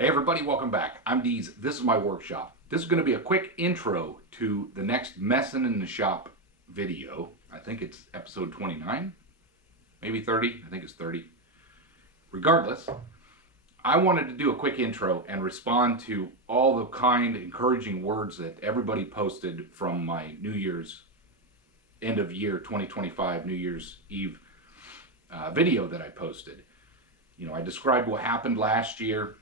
Hey everybody, welcome back. I'm Deez. This is my workshop. This is going to be a quick intro to the next Messin' in the Shop video. I think it's episode 29, maybe 30. I think it's 30. Regardless, I wanted to do a quick intro and respond to all the kind, encouraging words that everybody posted from my New Year's, end of year 2025, New Year's Eve video that I posted. You know, I described what happened last year.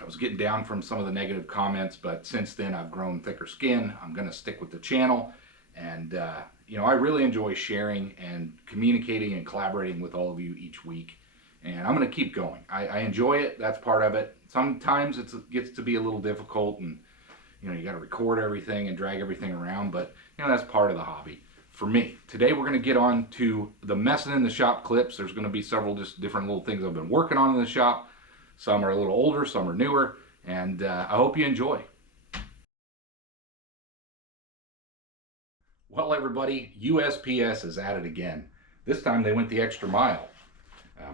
I was getting down from some of the negative comments, but since then I've grown thicker skin. I'm going to stick with the channel, and you know, I really enjoy sharing and communicating and collaborating with all of you each week, and I'm going to keep going. I enjoy it. That's part of it. Sometimes it gets to be a little difficult, and you know, you got to record everything and drag everything around, but you know, that's part of the hobby for me. Today we're going to get on to the Messin' in the Shop clips. There's going to be several just different little things I've been working on in the shop. Some are a little older, some are newer, and I hope you enjoy. Well, everybody, USPS is at it again. This time they went the extra mile.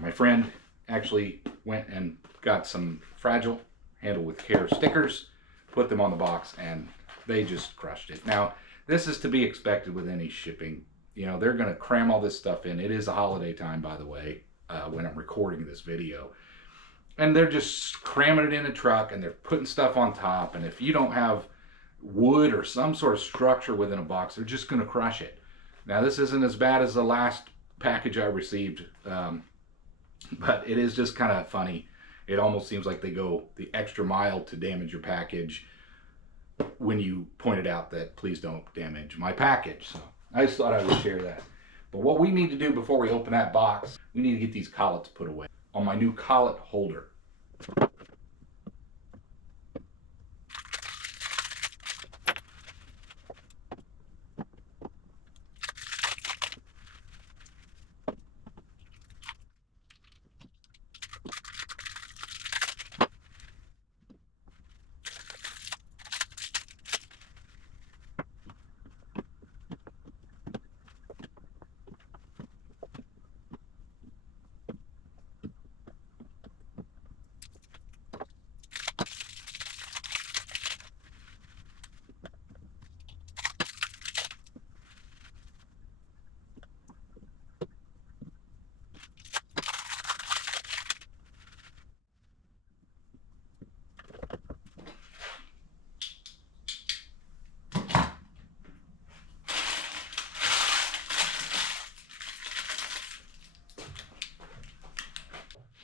My friend actually went and got some fragile, handle with care stickers, put them on the box, and they just crushed it. Now, this is to be expected with any shipping. You know, they're going to cram all this stuff in. It is a holiday time, by the way, when I'm recording this video. And they're just cramming it in a truck, and they're putting stuff on top. And if you don't have wood or some sort of structure within a box, they're just going to crush it. Now, this isn't as bad as the last package I received, but it is just kind of funny. It almost seems like they go the extra mile to damage your package when you pointed out that please don't damage my package. So I just thought I would share that. But what we need to do before we open that box, we need to get these collets put away on my new collet holder.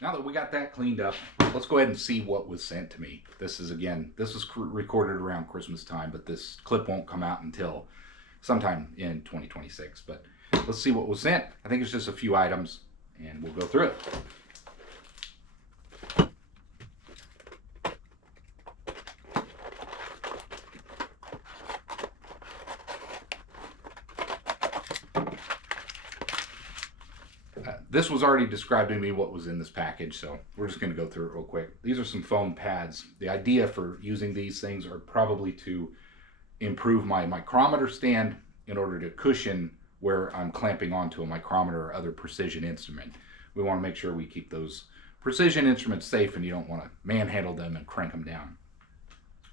Now that we got that cleaned up, let's go ahead and see what was sent to me. This is, again, this was recorded around Christmas time, but this clip won't come out until sometime in 2026. But let's see what was sent. I think it's just a few items, and we'll go through it. This was already described to me what was in this package, so we're just going to go through it real quick. These are some foam pads. The idea for using these things are probably to improve my micrometer stand in order to cushion where I'm clamping onto a micrometer or other precision instrument. We want to make sure we keep those precision instruments safe, and you don't want to manhandle them and crank them down.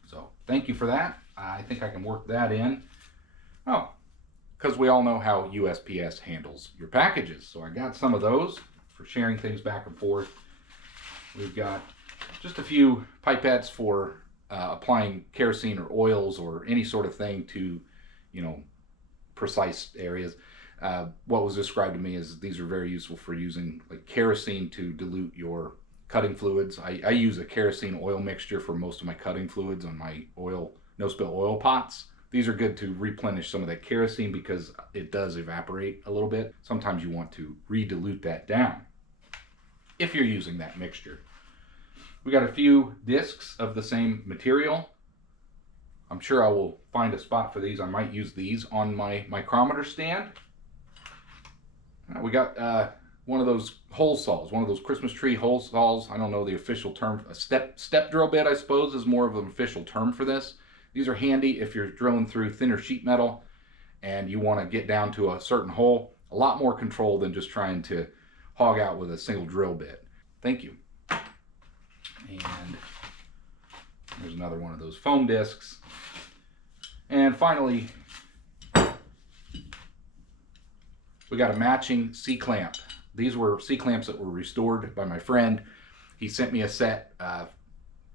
So thank you for that. I think I can work that in. Oh, because we all know how USPS handles your packages. So I got some of those for sharing things back and forth. We've got just a few pipettes for applying kerosene or oils or any sort of thing to, you know, precise areas. What was described to me is these are very useful for using like kerosene to dilute your cutting fluids. I use a kerosene oil mixture for most of my cutting fluids on my oil, no-spill oil pots. These are good to replenish some of that kerosene because it does evaporate a little bit. Sometimes you want to re-dilute that down if you're using that mixture. We got a few discs of the same material. I'm sure I will find a spot for these. I might use these on my micrometer stand. We got one of those hole saws, one of those Christmas tree hole saws. I don't know the official term. A step drill bit, I suppose, is more of an official term for this. These are handy if you're drilling through thinner sheet metal and you want to get down to a certain hole. A lot more control than just trying to hog out with a single drill bit. Thank you. And There's another one of those foam discs. And finally, we got a matching C-clamp. These were C-clamps that were restored by my friend. He sent me a set, I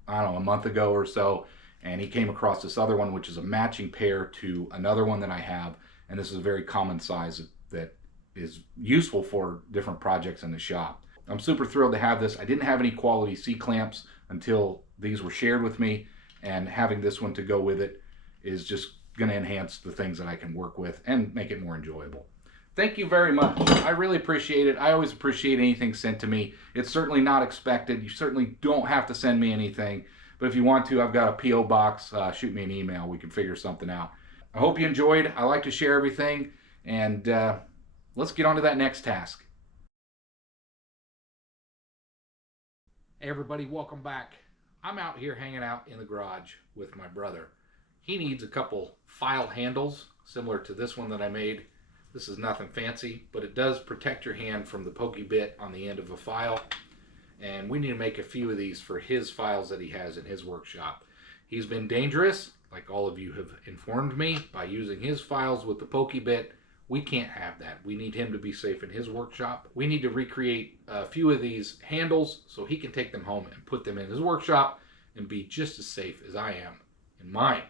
don't know, a month ago or so, and he came across this other one, which is a matching pair to another one that I have. And this is a very common size that is useful for different projects in the shop. I'm super thrilled to have this. I didn't have any quality C-clamps until these were shared with me, and having this one to go with it is just going to enhance the things that I can work with and make it more enjoyable. Thank you very much. I really appreciate it. I always appreciate anything sent to me. It's certainly not expected. You certainly don't have to send me anything, but if you want to, I've got a P.O. box. Shoot me an email. We can figure something out. I hope you enjoyed. I like to share everything, and let's get on to that next task. Hey everybody, welcome back. I'm out here hanging out in the garage with my brother. He needs a couple file handles similar to this one that I made. This is nothing fancy, but it does protect your hand from the pokey bit on the end of a file. And we need to make a few of these for his files that he has in his workshop. He's been dangerous, like all of you have informed me, by using his files with the pokey bit. We can't have that. We need him to be safe in his workshop. We need to recreate a few of these handles so he can take them home and put them in his workshop and be just as safe as I am in mine.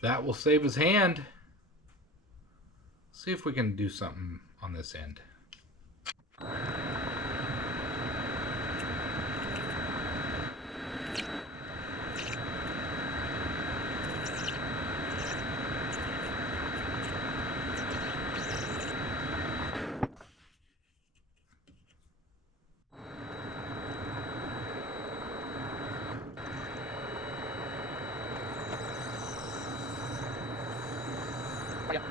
That will save his hand. See if we can do something on this end. Yep.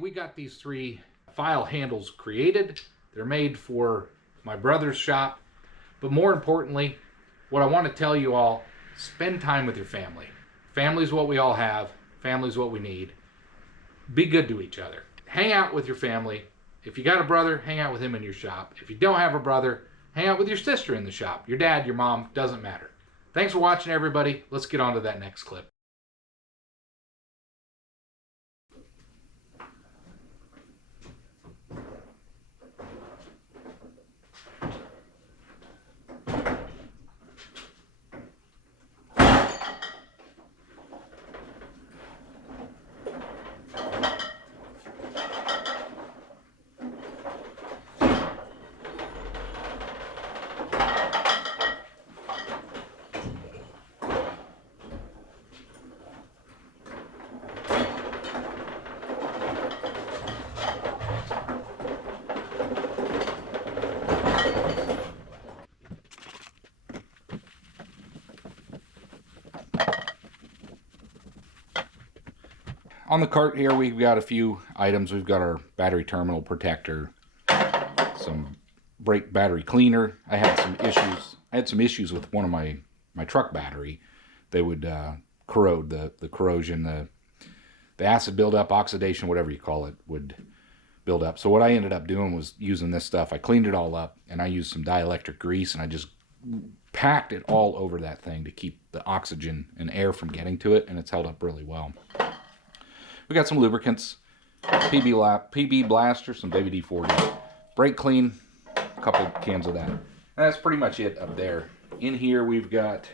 We got these 3 file handles created. They're made for my brother's shop. But more importantly, what I want to tell you all, spend time with your family. Family's what we all have. Family's what we need. Be good to each other. Hang out with your family. If you got a brother, hang out with him in your shop. If you don't have a brother, hang out with your sister in the shop. Your dad, your mom, doesn't matter. Thanks for watching, everybody. Let's get on to that next clip. on the cart here, we've got a few items. We've got our battery terminal protector, some brake battery cleaner. I had some issues with one of my truck battery. They would corrode, the corrosion, the acid buildup, oxidation, whatever you call it, would build up. So what I ended up doing was using this stuff. I cleaned it all up, and I used some dielectric grease, and I just packed it all over that thing to keep the oxygen and air from getting to it, and it's held up really well. We got some lubricants, PB Blaster, some WD-40, brake clean, a couple cans of that. And that's pretty much it up there. In here we've got,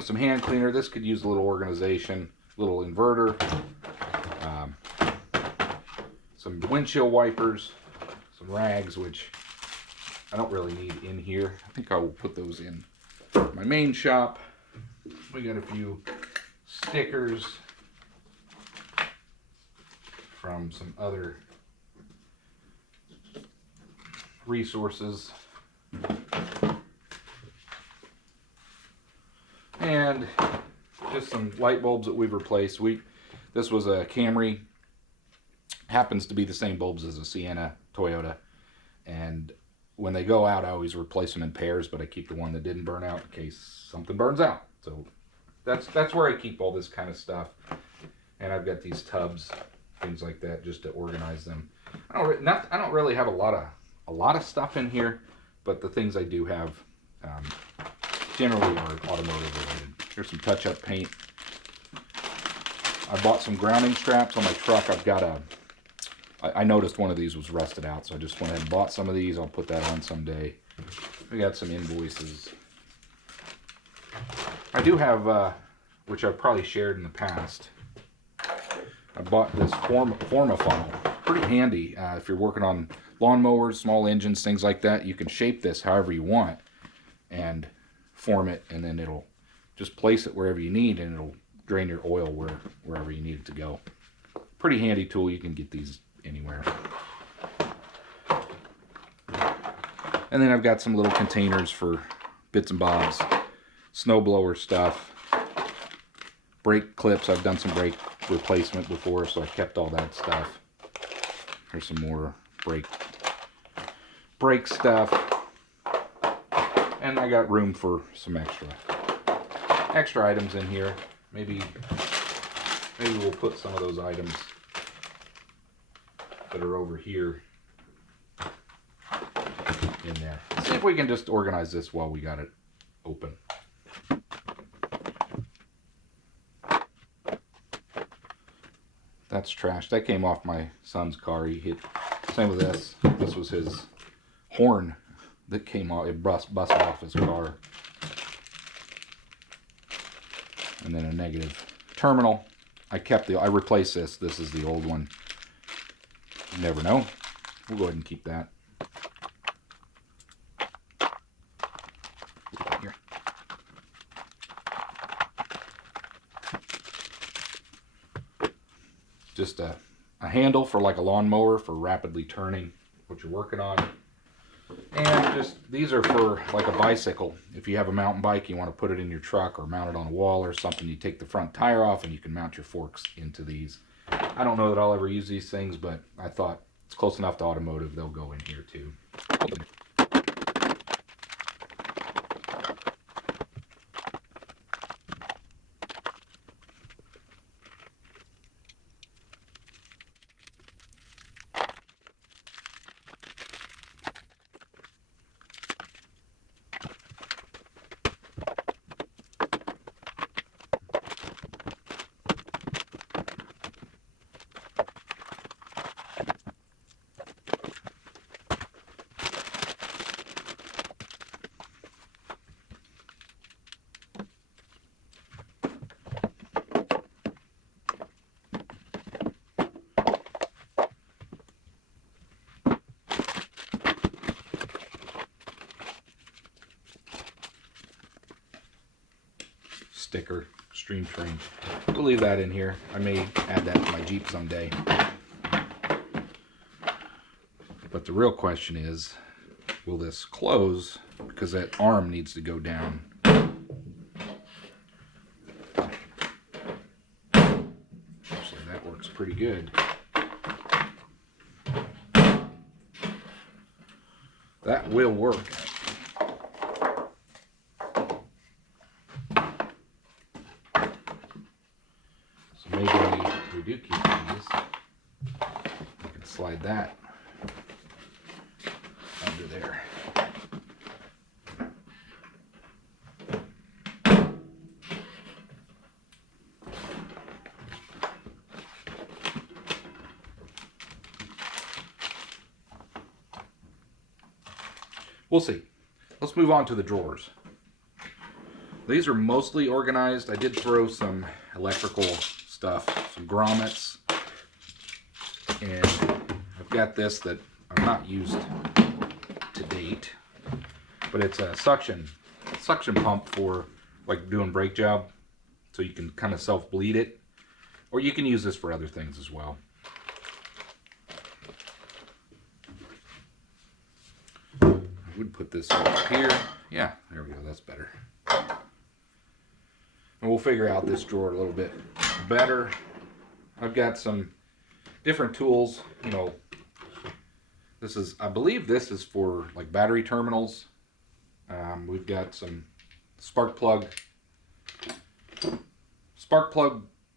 some hand cleaner. This could use a little organization, little inverter, some windshield wipers, some rags, which I don't really need in here. I think I will put those in my main shop. We got a few stickers from some other resources. And just some light bulbs that we've replaced. This was a Camry. Happens to be the same bulbs as a Sienna Toyota. And when they go out, I always replace them in pairs, but I keep the one that didn't burn out in case something burns out. So that's where I keep all this kind of stuff. And I've got these tubs, things like that, just to organize them. I don't really have a lot of stuff in here, but the things I do have generally are automotive related. Here's some touch-up paint. I bought some grounding straps on my truck. I noticed one of these was rusted out, so I just went ahead and bought some of these. I'll put that on someday. We got some invoices. I do have, which I've probably shared in the past, I bought this Forma funnel. Pretty handy if you're working on lawnmowers, small engines, things like that. You can shape this however you want and form it, and then it'll just place it wherever you need, and it'll drain your oil wherever you need it to go. Pretty handy tool. You can get these anywhere. And then I've got some little containers for bits and bobs, snowblower stuff, brake clips. I've done some brake replacement before, so I kept all that stuff. Here's some more brake stuff, and I got room for some extra items in here. Maybe we'll put some of those items that are over here in there. Let's see if we can just organize this while we got it open. That's trash. That came off my son's car. He hit. Same with this. This was his horn that came off. It busted off his car. And then a negative terminal. I replaced this. This is the old one. You never know. We'll go ahead and keep that. Here. Just a handle for like a lawnmower for rapidly turning what you're working on. And just, these are for like a bicycle. If you have a mountain bike, you want to put it in your truck or mount it on a wall or something, you take the front tire off and you can mount your forks into these. I don't know that I'll ever use these things, but I thought it's close enough to automotive, they'll go in here too. Sticker, Stream Train. We'll leave that in here. I may add that to my Jeep someday. But the real question is, will this close? Because that arm needs to go down. good. That will work. So maybe we do keep these. We can slide that under there. We'll see. Let's move on to the drawers. These are mostly organized. I did throw some electrical stuff, some grommets, and I've got this that I've not used to date, but it's a suction pump for like doing brake job, so you can kind of self-bleed it, or you can use this for other things as well. I would put this over here. Yeah, there we go, that's better. And we'll figure out this drawer a little bit better. I've got some different tools, you know. This is, I believe this is for like battery terminals. We've got some spark plug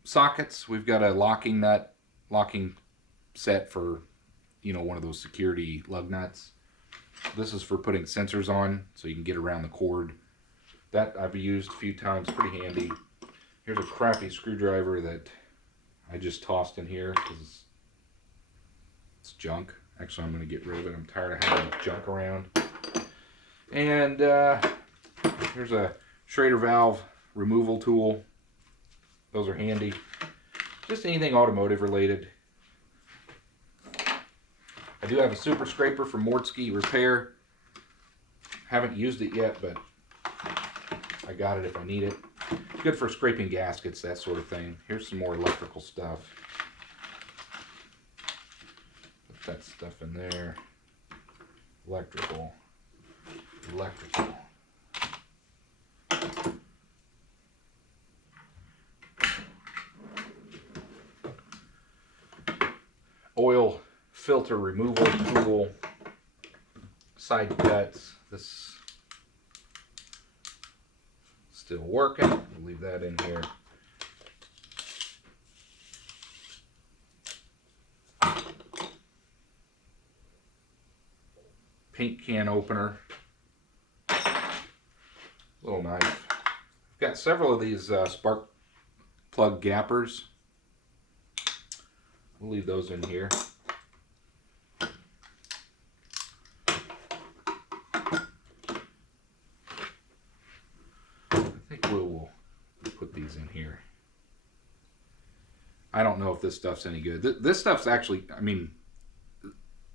sockets. We've got a locking set for, you know, one of those security lug nuts. This is for putting sensors on so you can get around the cord. That I've used a few times, pretty handy. Here's a crappy screwdriver that I just tossed in here because it's junk. Actually, I'm going to get rid of it. I'm tired of having junk around. And here's a Schrader valve removal tool. Those are handy. Just anything automotive related. I do have a super scraper from Mortske Repair. Haven't used it yet, but I got it if I need it. Good for scraping gaskets, that sort of thing. Here's some more electrical stuff. Put that stuff in there. Electrical. Oil filter removal tool. Side cuts. This still working. We'll leave that in here. Paint can opener. Little knife. I've got several of these spark plug gappers. We'll leave those in here. We'll put these in here. I don't know if this stuff's any good. This stuff's actually, I mean,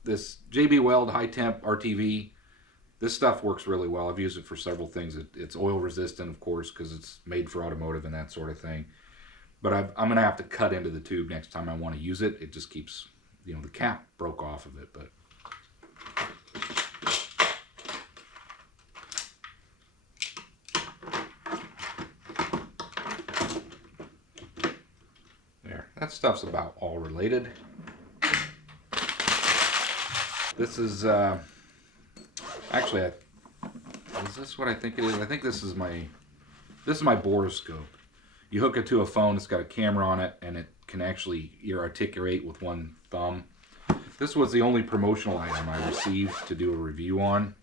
this JB Weld high temp RTV, this stuff works really well. I've used it for several things. It's oil resistant, of course, because it's made for automotive and that sort of thing. But I'm going to have to cut into the tube next time I want to use it. It just keeps, you know, the cap broke off of it, but that stuff's about all related. This is actually, is this what I think it is? I think this is my boroscope. You hook it to a phone. It's got a camera on it, and it can actually articulate with one thumb. This was the only promotional item I received to do a review on.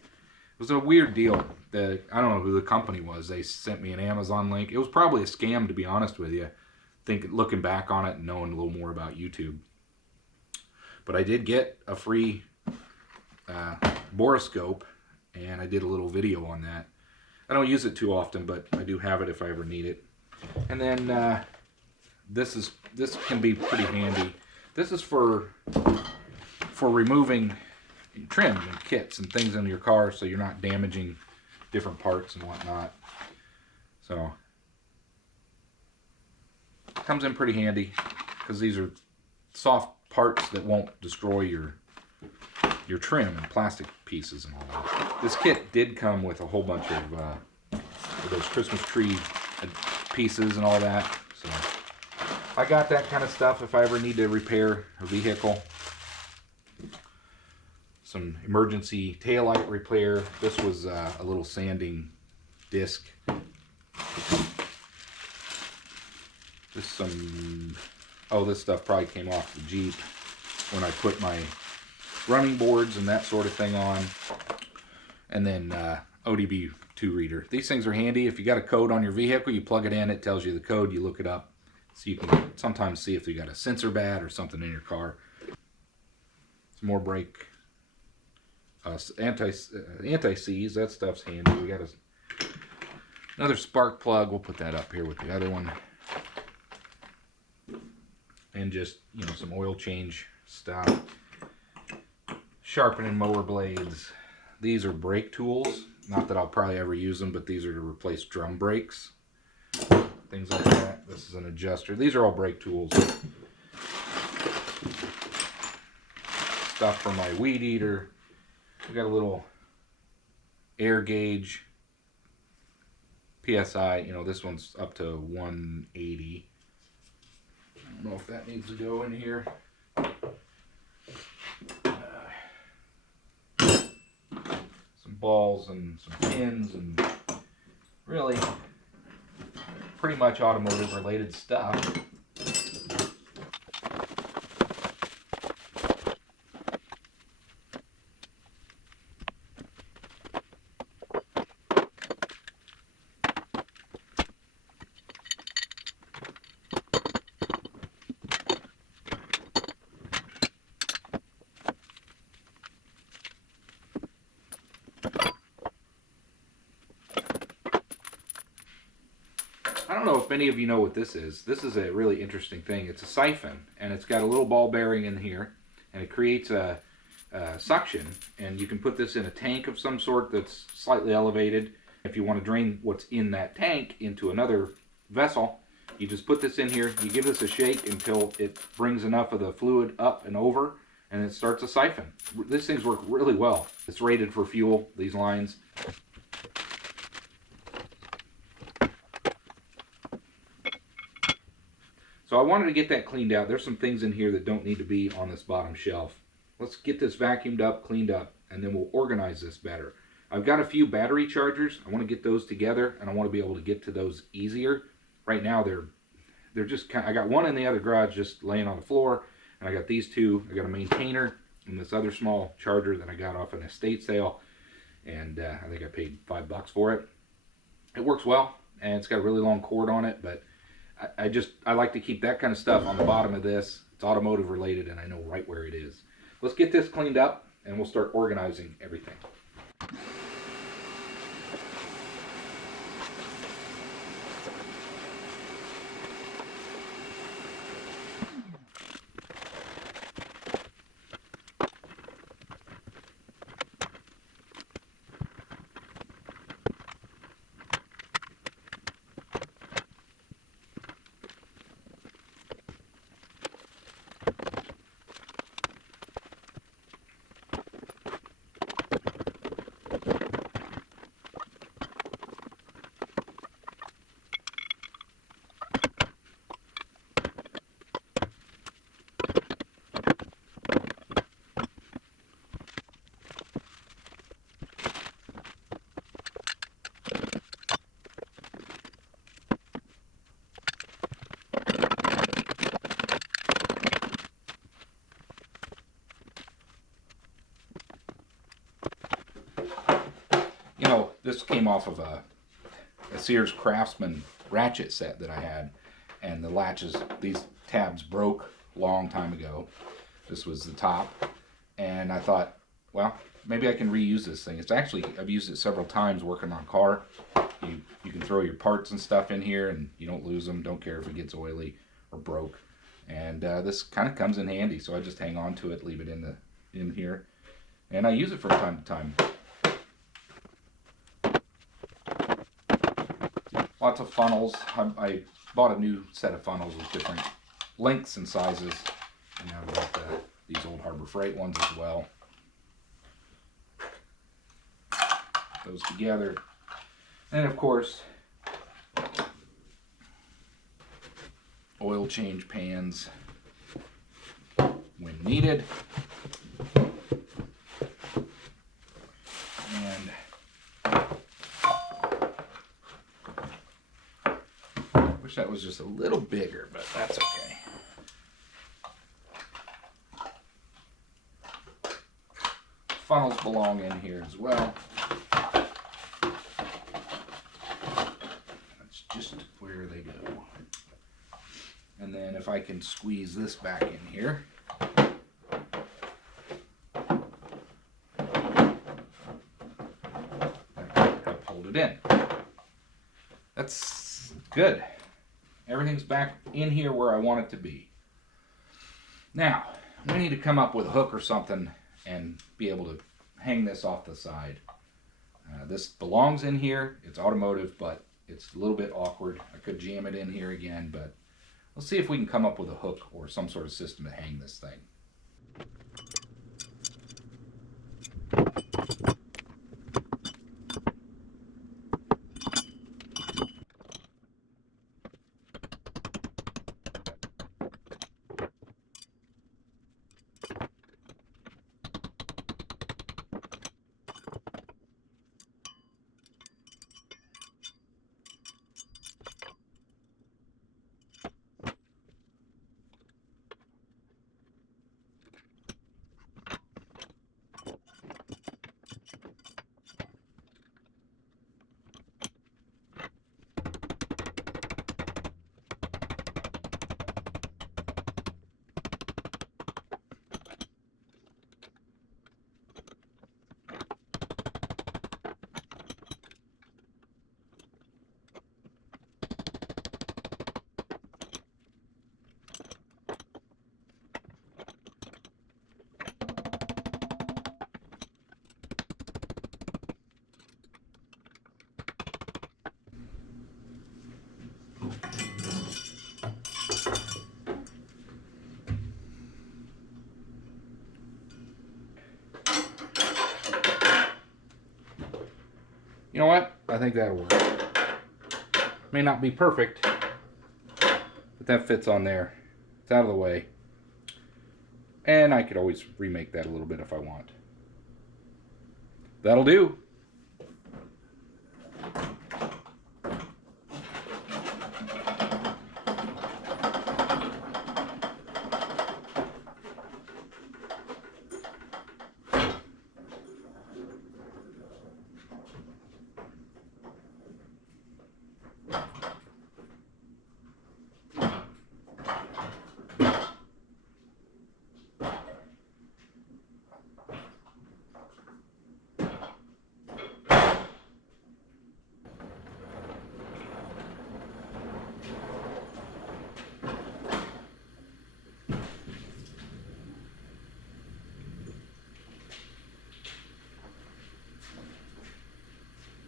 It was a weird deal. I don't know who the company was. They sent me an Amazon link. It was probably a scam, to be honest with you. Looking back on it and knowing a little more about YouTube. But I did get a free boroscope, and I did a little video on that. I don't use it too often, but I do have it if I ever need it. And then this can be pretty handy. This is for removing trim and kits and things in your car, so you're not damaging different parts and whatnot. So comes in pretty handy because these are soft parts that won't destroy your trim and plastic pieces and all that. This kit did come with a whole bunch of those Christmas tree pieces and all that. So I got that kind of stuff if I ever need to repair a vehicle. Some emergency taillight repair. This was a little sanding disc. This stuff probably came off the Jeep when I put my running boards and that sort of thing on. And then ODB2 reader. These things are handy. If you got a code on your vehicle, you plug it in, it tells you the code, you look it up. So you can sometimes see if you got a sensor bad or something in your car. Some more brake anti-seize. That stuff's handy. We got another spark plug. We'll put that up here with the other one. And just, you know, some oil change stuff. Sharpening mower blades. These are brake tools. Not that I'll probably ever use them, but these are to replace drum brakes. Things like that. This is an adjuster. These are all brake tools. Stuff for my weed eater. We got a little air gauge. PSI, you know, this one's up to 180. I don't know if that needs to go in here. Some balls and some pins and really pretty much automotive related stuff. I don't know if many of you know what this is. This is a really interesting thing. It's a siphon, and it's got a little ball bearing in here, and it creates a suction, and you can put this in a tank of some sort that's slightly elevated. If you want to drain what's in that tank into another vessel, you just put this in here, you give this a shake until it brings enough of the fluid up and over, and it starts a siphon. These things work really well. It's rated for fuel, these lines. So I wanted to get that cleaned out. There's some things in here that don't need to be on this bottom shelf. Let's get this vacuumed up, cleaned up, and then we'll organize this better. I've got a few battery chargers. I want to get those together, and I want to be able to get to those easier. Right now, they're just kind of, I got one in the other garage just laying on the floor, and I got these two. I got a maintainer and this other small charger that I got off an estate sale, and I think I paid $5 for it. It works well, and it's got a really long cord on it, but I like to keep that kind of stuff on the bottom of this. It's automotive related, and I know right where it is. Let's get this cleaned up, and we'll start organizing everything. You know, this came off of a Sears Craftsman ratchet set that I had, and the latches, these tabs broke a long time ago. This was the top, and I thought, well, maybe I can reuse this thing. It's actually, I've used it several times working on a car. You can throw your parts and stuff in here, and you don't lose them. Don't care if it gets oily or broke. And this kind of comes in handy, so I just hang on to it, leave it in here, and I use it from time to time. Lots of funnels. I bought a new set of funnels with different lengths and sizes. And I've got these old Harbor Freight ones as well. Those together. And of course, oil change pans when needed. And I wish that was just a little bigger, but that's okay. Funnels belong in here as well. That's just where they go. And then if I can squeeze this back in here. Help hold it in. That's good. Everything's back in here where I want it to be. Now, we need to come up with a hook or something and be able to hang this off the side. This belongs in here. It's automotive, but it's a little bit awkward. I could jam it in here again, but let's see if we can come up with a hook or some sort of system to hang this thing. You know what? I think that'll work. May not be perfect, but that fits on there. It's out of the way. And I could always remake that a little bit if I want. That'll do.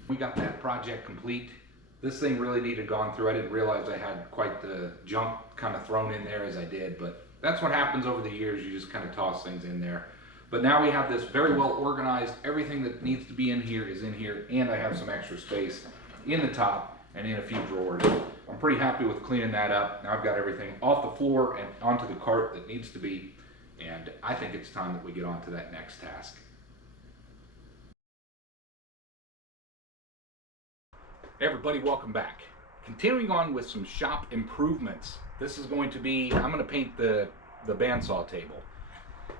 We got that project complete. This thing really needed gone through. I didn't realize I had quite the junk kind of thrown in there as I did, but that's what happens over the years. You just kind of toss things in there. But now we have this very well organized. Everything that needs to be in here is in here, and I have some extra space in the top and in a few drawers. I'm pretty happy with cleaning that up. Now I've got everything off the floor and onto the cart that needs to be, and I think it's time that we get on to that next task. Hey everybody, welcome back. Continuing on with some shop improvements. This is going to be, I'm going to paint the bandsaw table.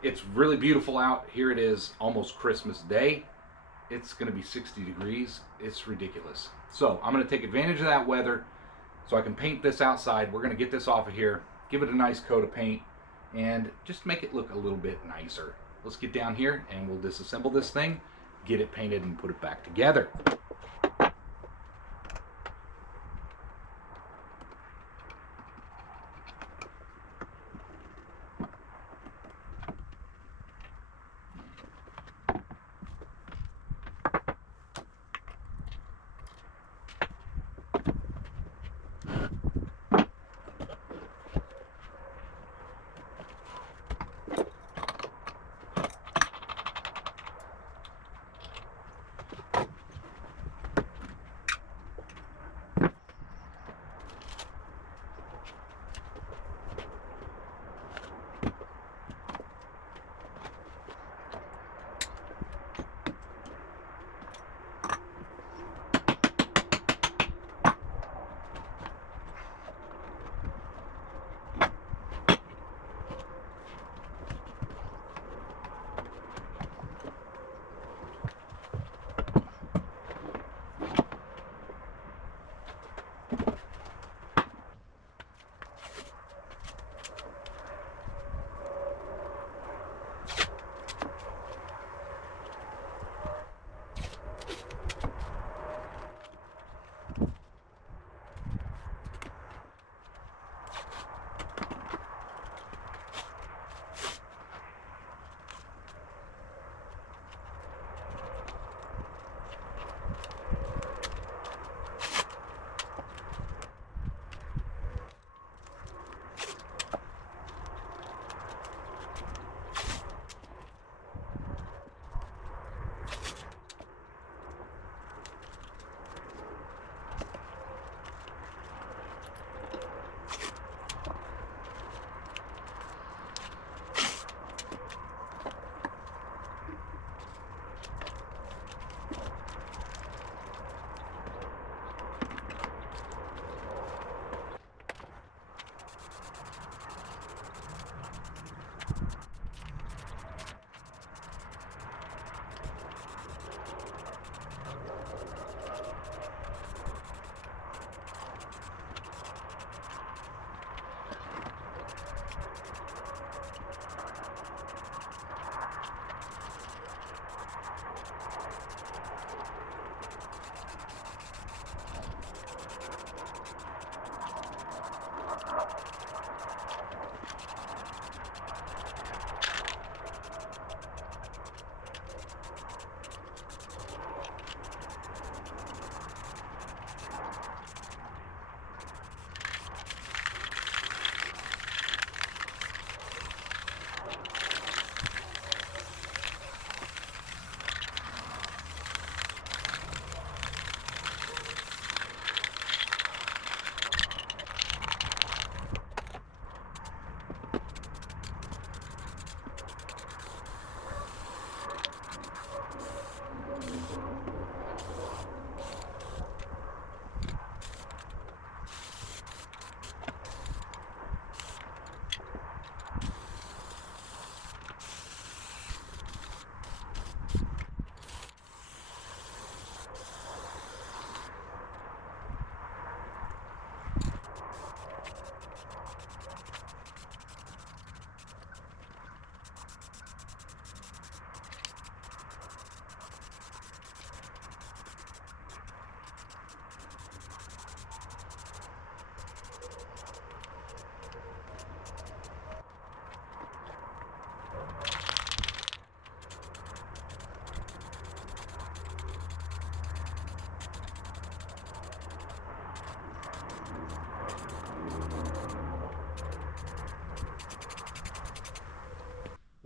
It's really beautiful out. Here it is, almost Christmas Day. It's going to be 60 degrees. It's ridiculous. So I'm going to take advantage of that weather so I can paint this outside. We're going to get this off of here, give it a nice coat of paint, and just make it look a little bit nicer. Let's get down here and we'll disassemble this thing, get it painted, and put it back together.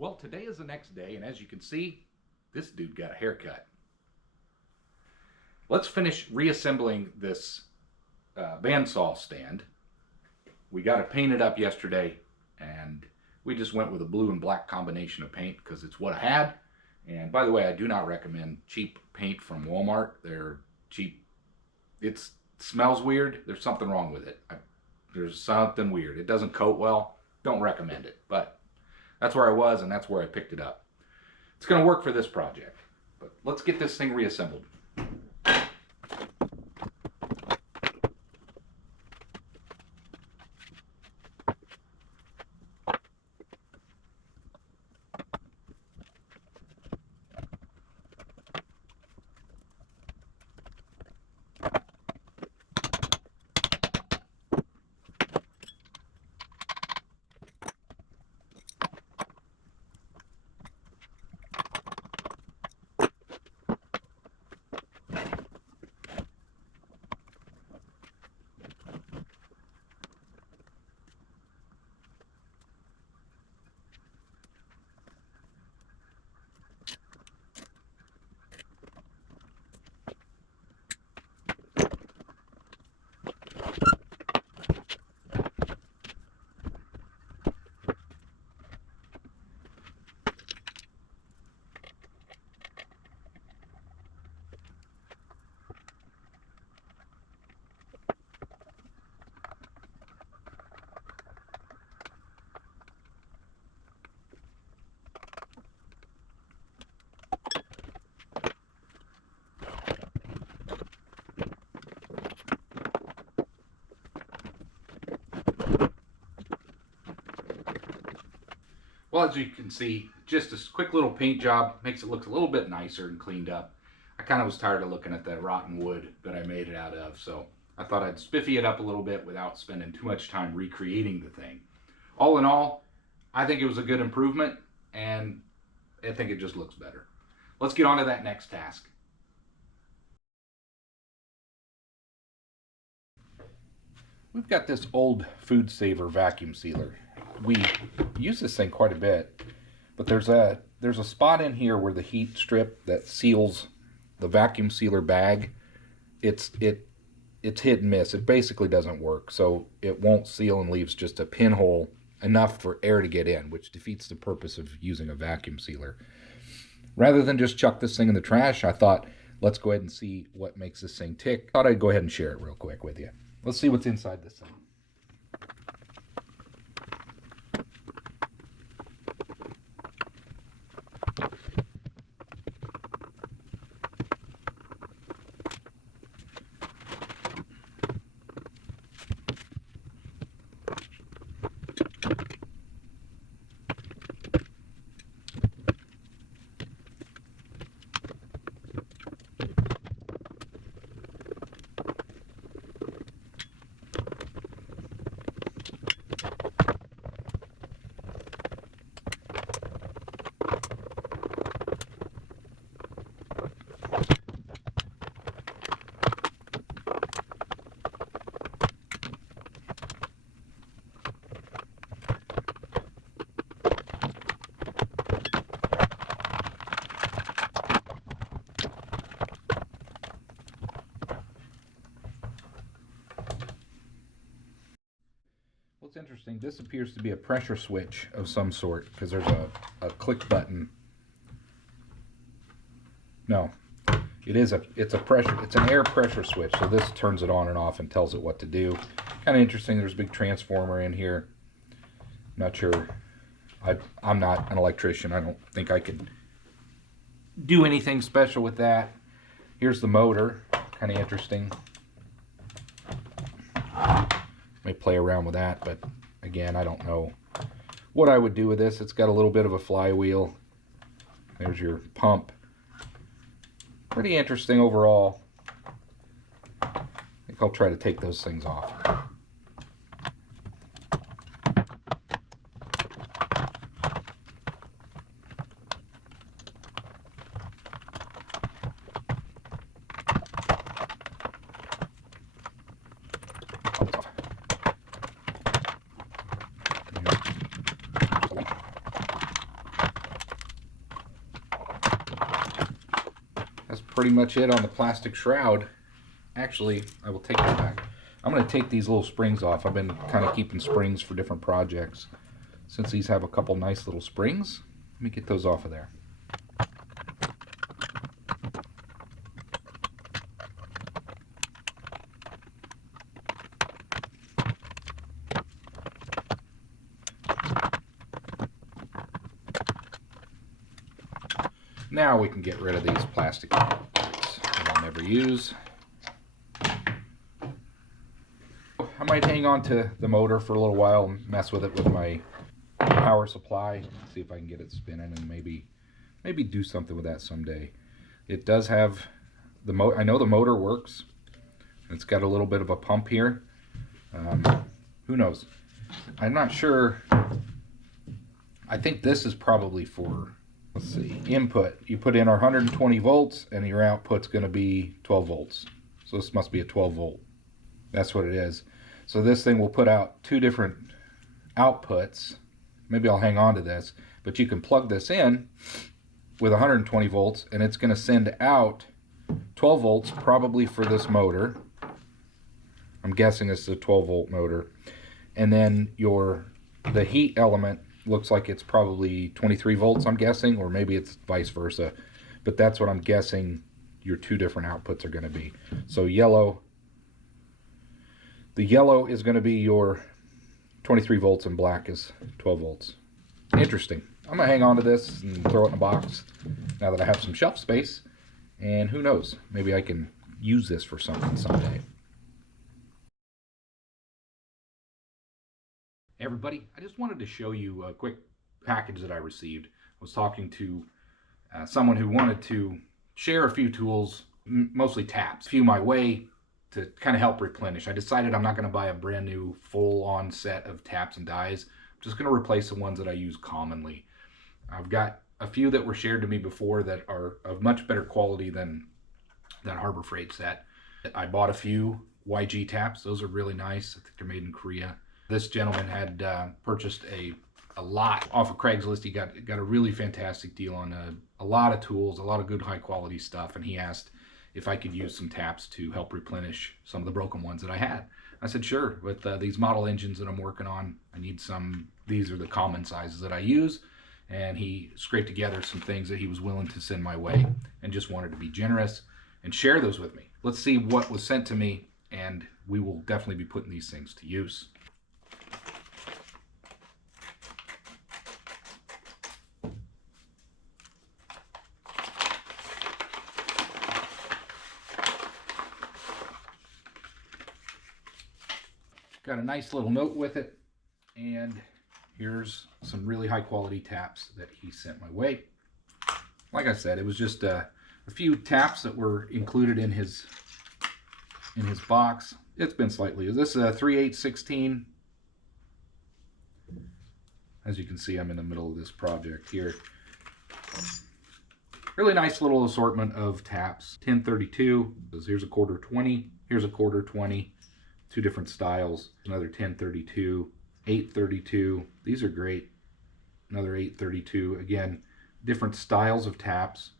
Well, today is the next day, and as you can see, this dude got a haircut. Let's finish reassembling this bandsaw stand. We got it painted up yesterday, and we just went with a blue and black combination of paint because it's what I had. And by the way, I do not recommend cheap paint from Walmart. They're cheap. It smells weird. There's something wrong with it. There's something weird. It doesn't coat well. Don't recommend it. But that's where I was, and that's where I picked it up. It's going to work for this project. But let's get this thing reassembled. Well, as you can see, just a quick little paint job makes it look a little bit nicer and cleaned up. I kind of was tired of looking at that rotten wood that I made it out of, so I thought I'd spiffy it up a little bit without spending too much time recreating the thing. All in all, I think it was a good improvement, and I think it just looks better. Let's get on to that next task. We've got this old Food Saver vacuum sealer. We use this thing quite a bit, but there's a spot in here where the heat strip that seals the vacuum sealer bag, it's hit and miss. It basically doesn't work, so it won't seal and leaves just a pinhole enough for air to get in, which defeats the purpose of using a vacuum sealer. Rather than just chuck this thing in the trash, I thought, let's go ahead and see what makes this thing tick. Thought I'd go ahead and share it real quick with you. Let's see what's inside this thing. What's interesting, this appears to be a pressure switch of some sort because there's a click button. No, it's an air pressure switch, so this turns it on and off and tells it what to do. Kind of interesting. There's a big transformer in here. Not sure. I'm not an electrician. I don't think I could do anything special with that. Here's the motor. Kind of interesting. May play around with that, but again, I don't know what I would do with this. It's got a little bit of a flywheel. There's your pump. Pretty interesting overall. I think I'll try to take those things off. pretty much it on the plastic shroud. Actually, I will take that back. I'm going to take these little springs off. I've been kind of keeping springs for different projects. Since these have a couple nice little springs, let me get those off of there. Now we can get rid of these plastic parts that I'll never use. I might hang on to the motor for a little while and mess with it with my power supply, see if I can get it spinning, and maybe do something with that someday. It does have the I know the motor works. It's got a little bit of a pump here. Who knows? I'm not sure. I think this is probably for, let's see, input. You put in our 120 volts and your output's going to be 12 volts. So this must be a 12 volt. That's what it is. So this thing will put out two different outputs. Maybe I'll hang on to this, but you can plug this in with 120 volts and it's going to send out 12 volts probably for this motor. I'm guessing it's a 12 volt motor. And then the heat element looks like it's probably 23 volts, I'm guessing, or maybe it's vice versa. But that's what I'm guessing your two different outputs are going to be. So the yellow is going to be your 23 volts and black is 12 volts. Interesting. I'm going to hang on to this and throw it in a box now that I have some shelf space. And who knows, maybe I can use this for something someday. Hey everybody, I just wanted to show you a quick package that I received. I was talking to someone who wanted to share a few tools, mostly taps, a few my way to kind of help replenish. I decided I'm not going to buy a brand new full-on set of taps and dies. I'm just going to replace the ones that I use commonly. I've got a few that were shared to me before that are of much better quality than that Harbor Freight set. I bought a few YG taps. Those are really nice. I think they're made in Korea. This gentleman had purchased a lot off of Craigslist. He got a really fantastic deal on a lot of tools, a lot of good high quality stuff, and he asked if I could use some taps to help replenish some of the broken ones that I had. I said sure. With these model engines that I'm working on, I need some. These are the common sizes that I use, and he scraped together some things that he was willing to send my way and just wanted to be generous and share those with me. Let's see what was sent to me, and we will definitely be putting these things to use. Got a nice little note with it, and here's some really high quality taps that he sent my way. Like I said, it was just a few taps that were included in his box. It's been slightly. This is a 3/8/16. As you can see, I'm in the middle of this project here. Really nice little assortment of taps. 1032. Here's a 1/4 20. Here's a 1/4 20. Two different styles. Another 1032, 832. These are great. Another 832. Again, different styles of taps.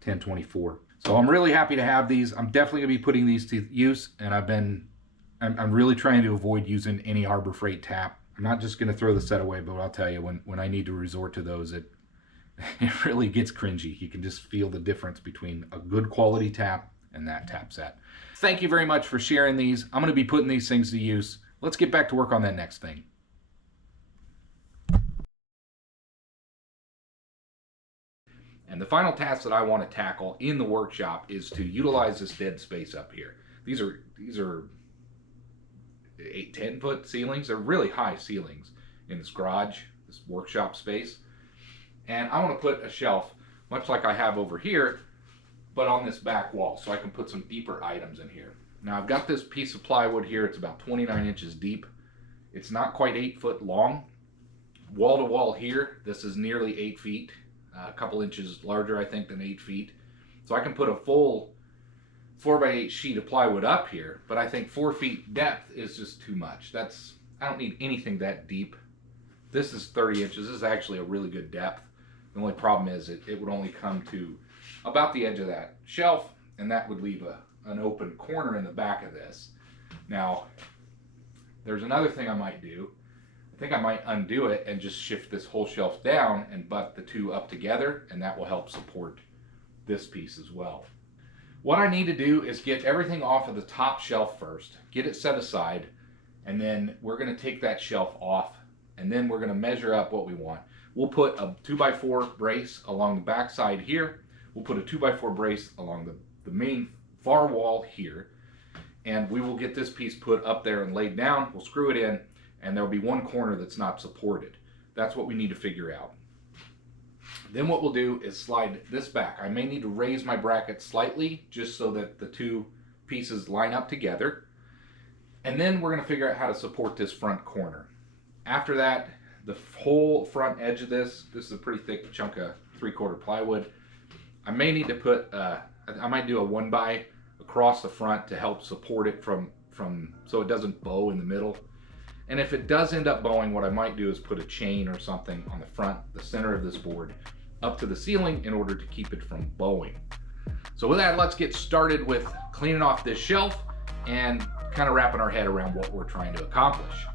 1024. So I'm really happy to have these. I'm definitely gonna be putting these to use, and I'm really trying to avoid using any Harbor Freight tap. I'm not just gonna throw the set away, but I'll tell you, when I need to resort to those, it really gets cringy. You can just feel the difference between a good quality tap and that tap set. Thank you very much for sharing these. I'm going to be putting these things to use. Let's get back to work on that next thing. And the final task that I want to tackle in the workshop is to utilize this dead space up here. These are 8-10 foot ceilings. They're really high ceilings in this garage, this workshop space. And I want to put a shelf, much like I have over here, but on this back wall, so I can put some deeper items in here. Now I've got this piece of plywood here. It's about 29 inches deep. It's not quite 8 foot long. Wall to wall here, this is nearly 8 feet. A couple inches larger, I think, than 8 feet. So I can put a full 4x8 sheet of plywood up here, but I think 4 feet depth is just too much. I don't need anything that deep. This is 30 inches. This is actually a really good depth. The only problem is it would only come to about the edge of that shelf, and that would leave an open corner in the back of this. Now, there's another thing I might do. I think I might undo it and just shift this whole shelf down and butt the two up together, and that will help support this piece as well. What I need to do is get everything off of the top shelf first, get it set aside, and then we're going to take that shelf off, and then we're going to measure up what we want. We'll put a 2x4 brace along the back side here. We'll put a 2x4 brace along the main far wall here, and we will get this piece put up there and laid down. We'll screw it in, and there'll be one corner that's not supported. That's what we need to figure out. Then what we'll do is slide this back. I may need to raise my bracket slightly just so that the two pieces line up together. And then we're going to figure out how to support this front corner. After that, the whole front edge of this is a pretty thick chunk of 3/4 plywood. I may need to put, I might do a 1x across the front to help support it from so it doesn't bow in the middle. And if it does end up bowing, what I might do is put a chain or something on the front, the center of this board, up to the ceiling in order to keep it from bowing. So with that, let's get started with cleaning off this shelf and kind of wrapping our head around what we're trying to accomplish.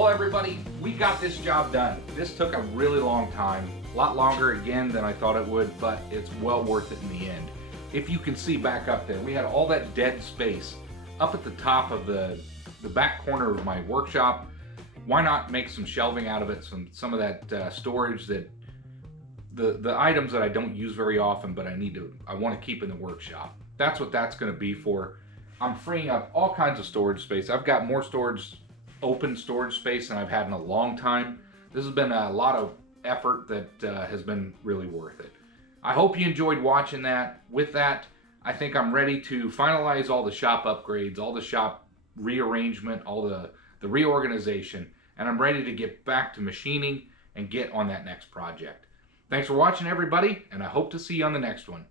Well, everybody, we got this job done. This took a really long time, a lot longer again than I thought it would, but it's well worth it in the end. If you can see back up there, we had all that dead space up at the top of the back corner of my workshop. Why not make some shelving out of it, some of that storage, that the items that I don't use very often, but I want to keep in the workshop. That's what that's going to be for. I'm freeing up all kinds of storage space. I've got more open storage space than I've had in a long time. This has been a lot of effort that has been really worth it. I hope you enjoyed watching that. With that, I think I'm ready to finalize all the shop upgrades, all the shop rearrangement, all the reorganization, and I'm ready to get back to machining and get on that next project. Thanks for watching, everybody, and I hope to see you on the next one.